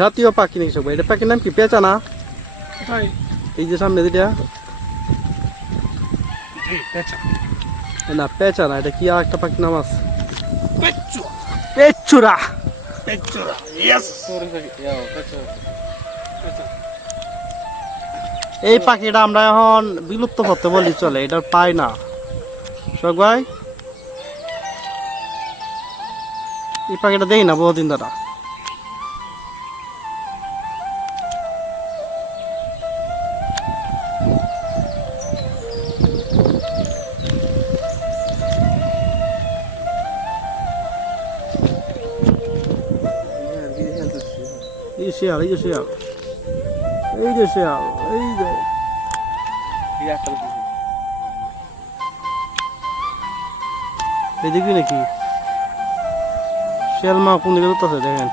জাতীয় পাখি নাকি সব? এটা পাখির নাম কি? পেঁচা না? এই যে সামনে যেটা না, পেঁচা না, এটা কি আর একটা পাখির নাম আছে? পেচুরা। এই পাখিটা আমরা এখন বিলুপ্ত করতে বলি চলে, এটা পাই না শোক ভাই। এই পাখিটা দেই না বহুদিন ধরা। এই শিয়াল, এই যে শিয়াল, এই যে শিয়াল, এই যে এই দেখবি নাকি শিয়াল মা কোন দিকে আছে দেখেন।